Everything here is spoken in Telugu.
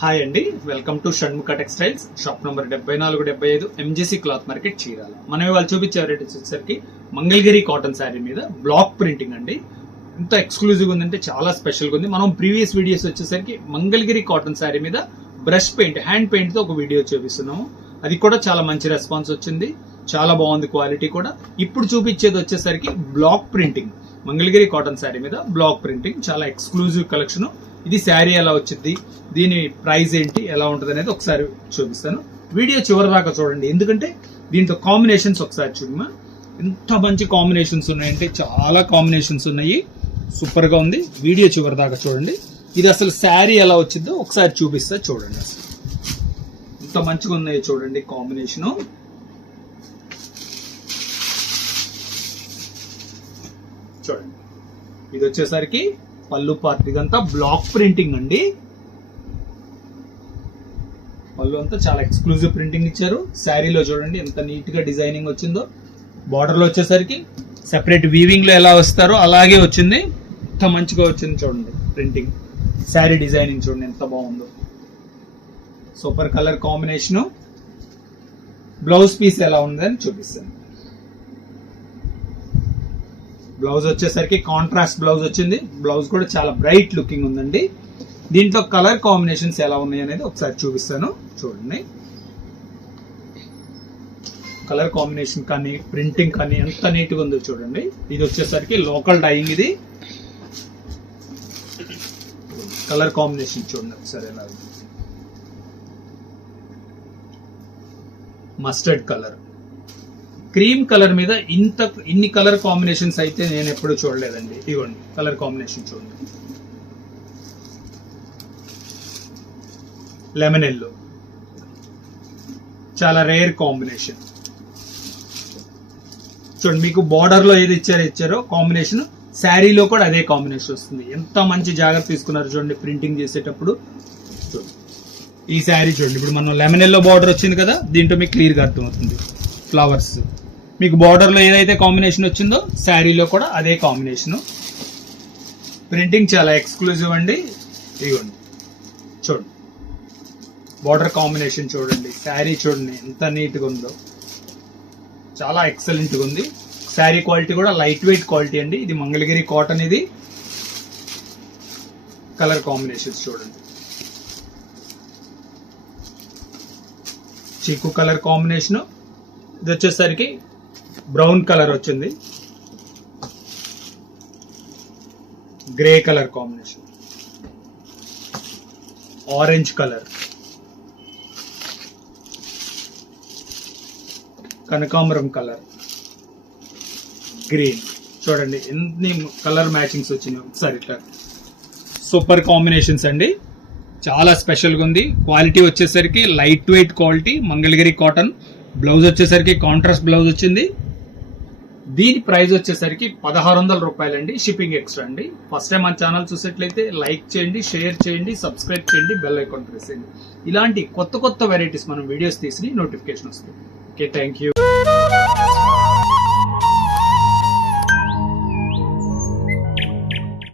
హాయ్ అండి, welcome to Shanmukha textiles, shop number 7475 MGC cloth market Chirala. మనం ఇవాళ చూపించే వెరైటీస్ వచ్చేసరికి మంగళగిరి కాటన్ శారీ మీద బ్లాక్ ప్రింటింగ్ అండి. ఎంత ఎక్స్క్లూజివ్ ఉందంటే చాలా స్పెషల్గా ఉంది. మనం ప్రీవియస్ వీడియోస్ వచ్చేసరికి మంగళగిరి కాటన్ శారీ మీద బ్రష్ పెయింట్, హ్యాండ్ పెయింట్ తో ఒక వీడియో చూపిస్తున్నాము. అది కూడా చాలా మంచి రెస్పాన్స్ వచ్చింది, చాలా బాగుంది క్వాలిటీ కూడా. ఇప్పుడు చూపించేది వచ్చేసరికి block printing, Mangalagiri cotton sari మీద బ్లాక్ ప్రింటింగ్, చాలా ఎక్స్క్లూజివ్ కలెక్షన్. ఇది శారీ ఎలా వచ్చింది, దీని ప్రైస్ ఏంటి, ఎలా ఉంటుంది అనేది ఒకసారి చూపిస్తాను. వీడియో చివరి దాకా చూడండి, ఎందుకంటే దీంట్లో కాంబినేషన్స్ ఒకసారి చూడమా. ఎంత మంచి కాంబినేషన్స్ ఉన్నాయంటే చాలా కాంబినేషన్స్ ఉన్నాయి, సూపర్ గా ఉంది. వీడియో చివరి దాకా చూడండి. ఇది అసలు శారీ ఎలా వచ్చిందో ఒకసారి చూపిస్తా చూడండి. అసలు ఎంత మంచిగా ఉన్నాయి చూడండి కాంబినేషన్. చూడండి, ఇది వచ్చేసరికి పళ్ళు పార్ట్. ఇదంతా బ్లాక్ ప్రింటింగ్ అండి. పళ్ళు అంతా చాలా ఎక్స్క్లూజివ్ ప్రింటింగ్ ఇచ్చారు. శారీలో చూడండి ఎంత నీట్ గా డిజైనింగ్ వచ్చిందో. బార్డర్ లో వచ్చేసరికి సెపరేట్ వీవింగ్ లో ఎలా వస్తారో అలాగే వచ్చింది. ఎంత మంచిగా వచ్చింది చూడండి ప్రింటింగ్. శారీ డిజైనింగ్ చూడండి ఎంత బాగుందో. Super colour combination. Blouse piece ఎలా ఉందని చూపిస్తాను. బ్లౌజ్ వచ్చేసరికి కాంట్రాస్ట్ బ్లౌజ్ వచ్చింది. బ్లౌజ్ కూడా చాలా బ్రైట్ లుకింగ్ ఉందండి. దీంట్లో కలర్ కాంబినేషన్స్ ఎలా ఉన్నాయి అనేది ఒకసారి చూపిస్తాను చూడండి. కలర్ కాంబినేషన్ కానీ ప్రింటింగ్ కానీ ఎంత నీట్ గా ఉందో చూడండి. ఇది వచ్చేసరికి లోకల్ డైయింగ్. ఇది కలర్ కాంబినేషన్ చూడండి ఒకసారి ఎలా ఉంది. మస్టర్డ్ కలర్, క్రీమ్ కలర్ మీద ఇన్ని కలర్ కాంబినేషన్స్ అయితే నేను ఎప్పుడు చూడలేదండి. ఇవ్వండి కలర్ కాంబినేషన్ చూడండి. లెమన్ ఎల్లో, చాలా రేర్ కాంబినేషన్. చూడండి, మీకు బార్డర్ లో ఏది ఇచ్చారో కాంబినేషన్, శారీలో కూడా అదే కాంబినేషన్ వస్తుంది. ఎంత మంచి జాగ్రత్త తీసుకున్నారు చూడండి ప్రింటింగ్ చేసేటప్పుడు. చూడండి ఈ శారీ చూడండి. ఇప్పుడు మనం లెమన్ ఎల్లో బార్డర్ వచ్చింది కదా, దీంట్లో మీకు క్లియర్ గా అర్థమవుతుంది. ఫ్లవర్స్ మీకు బార్డర్ లో ఏదైతే కాంబినేషన్ వచ్చిందో శారీలో కూడా అదే కాంబినేషన్. ప్రింటింగ్ చాలా ఎక్స్క్లూజివ్ అండి. ఇదిగోండి చూడండి, బార్డర్ కాంబినేషన్ చూడండి, శారీ చూడండి ఎంత నీట్ గా ఉందో. చాలా ఎక్సలెంట్ గా ఉంది. శారీ క్వాలిటీ కూడా లైట్ వెయిట్ క్వాలిటీ అండి. ఇది మంగళగిరి కాటన్. ఇది కలర్ కాంబినేషన్స్ చూడండి. చీకు కలర్ కాంబినేషన్. ఇది వచ్చేసరికి బ్రౌన్ కలర్ వచ్చింది. Grey colour combination, orange colour, కనకాంబరం కలర్, గ్రీన్. చూడండి ఎన్ని కలర్ మ్యాచింగ్స్ వచ్చినాయి ఒకసారి ఇట్లా. సూపర్ కాంబినేషన్స్ అండి, చాలా స్పెషల్గా ఉంది. క్వాలిటీ వచ్చేసరికి light weight quality, Mangalagiri cotton. Blouse వచ్చేసరికి కాంట్రాస్ట్ బ్లౌజ్ వచ్చింది. దీని ప్రైస్ వచ్చేసరికి 1600 రూపాయలండి, షిప్పింగ్ ఎక్స్ట్రా అండి. ఫస్ట్ టైం మన ఛానల్ చూసేట్లయితే లైక్ చేయండి, షేర్ చేయండి, సబ్స్క్రైబ్ చేయండి, బెల్ ఐకాన్ ప్రెస్ చేయండి. ఇలాంటి కొత్త వెరైటీస్ మనం వీడియోస్ తీసి నోటిఫికేషన్ వస్తుంది. Okay, thank you.